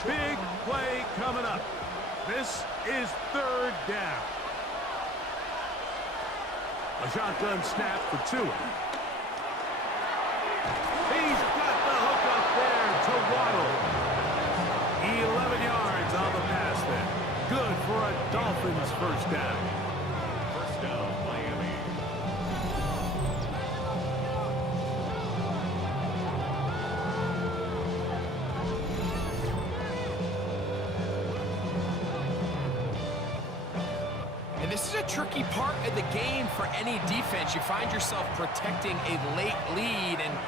Big play coming up. This is 3rd down. A shotgun snap for Tua. He's got the hook up there to Waddle. 11 yards on the pass there. Good for a Dolphins first down. First down, Miami. And this is a tricky part of the game for any defense. You find yourself protecting a late lead, and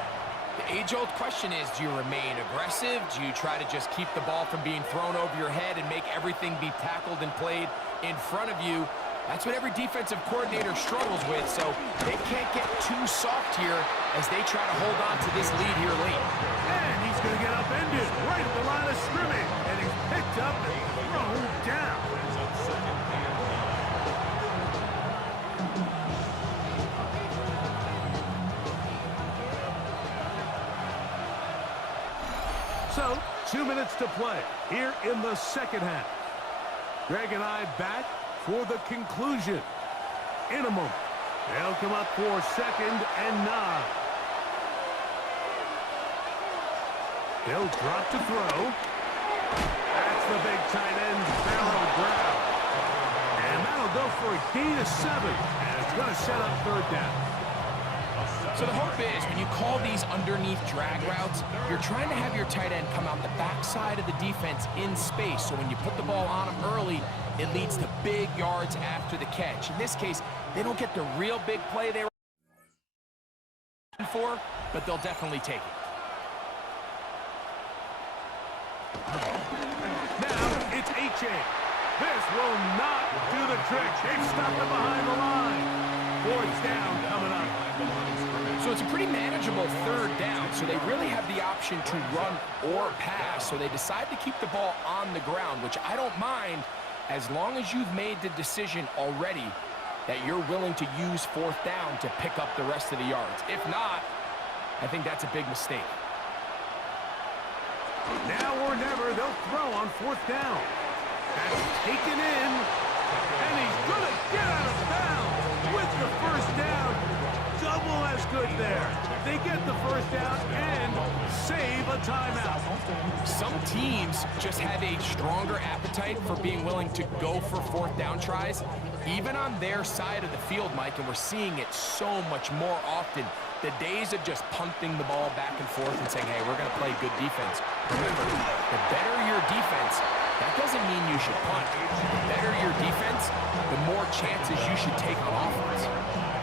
the age-old question is, do you remain aggressive? Do you try to just keep the ball from being thrown over your head and make everything be tackled and played in front of you? That's what every defensive coordinator struggles with, so they can't get too soft here as they try to hold on to this lead here late. And he's going to get upended right at the line of scrimmage. And he's picked up and thrown down. So, 2 minutes to play here in the second half. Greg and I back for the conclusion. In a moment, they'll come up for 2nd and 9. They'll drop to throw. That's the big tight end, Barrow Brown. And that'll go for a gain of 7. And it's going to set up 3rd down. So the hope is when you call these underneath drag routes, you're trying to have your tight end come out the backside of the defense in space. So when you put the ball on him early, it leads to big yards after the catch. In this case, they don't get the real big play they were for, but they'll definitely take it. Now it's H.A. This will not do the trick. They've stopped it behind the line. 4th down coming up. So it's a pretty manageable 3rd down, so they really have the option to run or pass. So they decide to keep the ball on the ground, which I don't mind as long as you've made the decision already that you're willing to use 4th down to pick up the rest of the yards. If not, I think that's a big mistake. Now or never, they'll throw on 4th down. That's taken in, and he's going to get out of bounds with the 1st down. Double as good there. They get the 1st down and save a timeout. Some teams just have a stronger appetite for being willing to go for 4th down tries, even on their side of the field, Mike, and we're seeing it so much more often. The days of just punting the ball back and forth and saying, hey, we're going to play good defense. Remember, the better your defense, that doesn't mean you should punt. The better your defense, the more chances you should take on offense.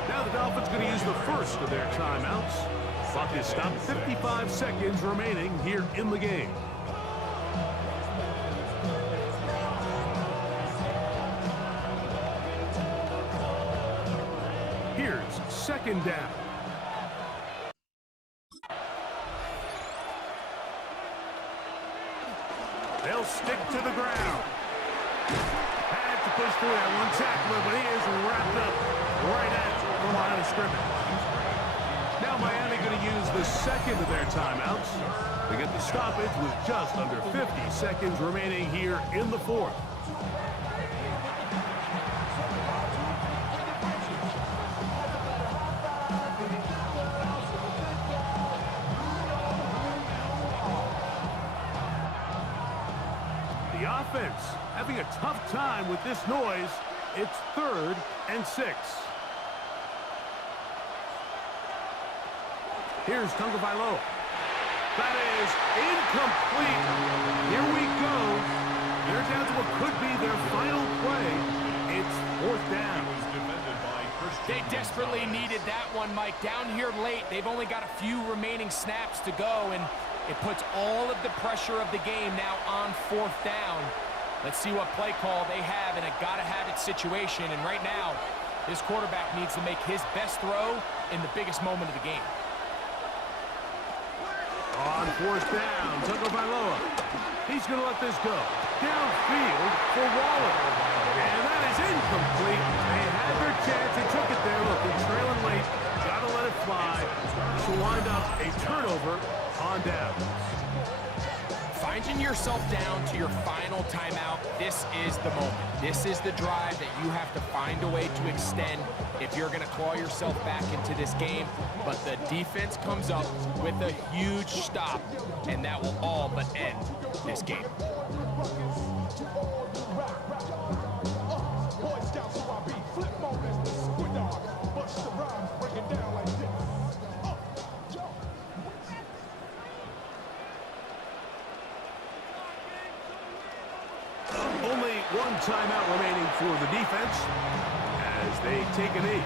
Now the Dolphins going to use the first of their timeouts. Clock is stopped. 55 seconds remaining here in the game. Here's 2nd down. They'll stick to the ground. Had to push through that one tackler, but he is wrapped up right at the line of scrimmage. Now Miami going to use the 2nd of their timeouts. They get the stoppage with just under 50 seconds remaining here in the 4th. The offense having a tough time with this noise. It's 3rd and 6. Here's Tagovailoa. That is incomplete. Here we go. They're down to what could be their final play. It's 4th down. They desperately needed that one, Mike. Down here late, they've only got a few remaining snaps to go, and it puts all of the pressure of the game now on 4th down. Let's see what play call they have in a gotta-have-it situation. And right now, this quarterback needs to make his best throw in the biggest moment of the game. On 4th down, Tagovailoa. He's going to let this go. Downfield for Waller. And that is incomplete. They had their chance. They took it there. Look, they're trailing late. Got to let it fly. To wind up a turnover on down. Finding yourself down to your final timeout, this is the moment. This is the drive that you have to find a way to extend if you're going to claw yourself back into this game. But the defense comes up with a huge stop, and that will all but end this game. Only one timeout remaining for the defense as they take a knee.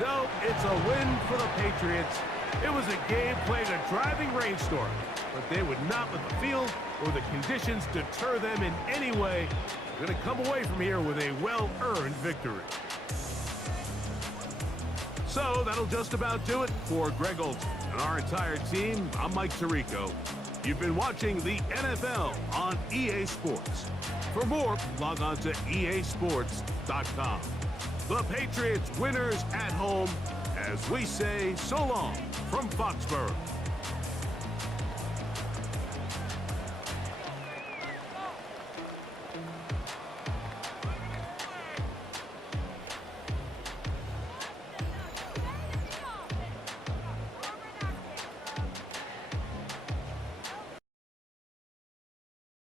So it's a win for the Patriots. It was a game playing a driving rainstorm, but they would not let the field or the conditions deter them in any way. They're going to come away from here with a well-earned victory. So that'll just about do it for Greg Olson and our entire team. I'm Mike Tirico. You've been watching the NFL on EA Sports. For more, log on to easports.com. The Patriots winners at home, as we say so long from Foxborough.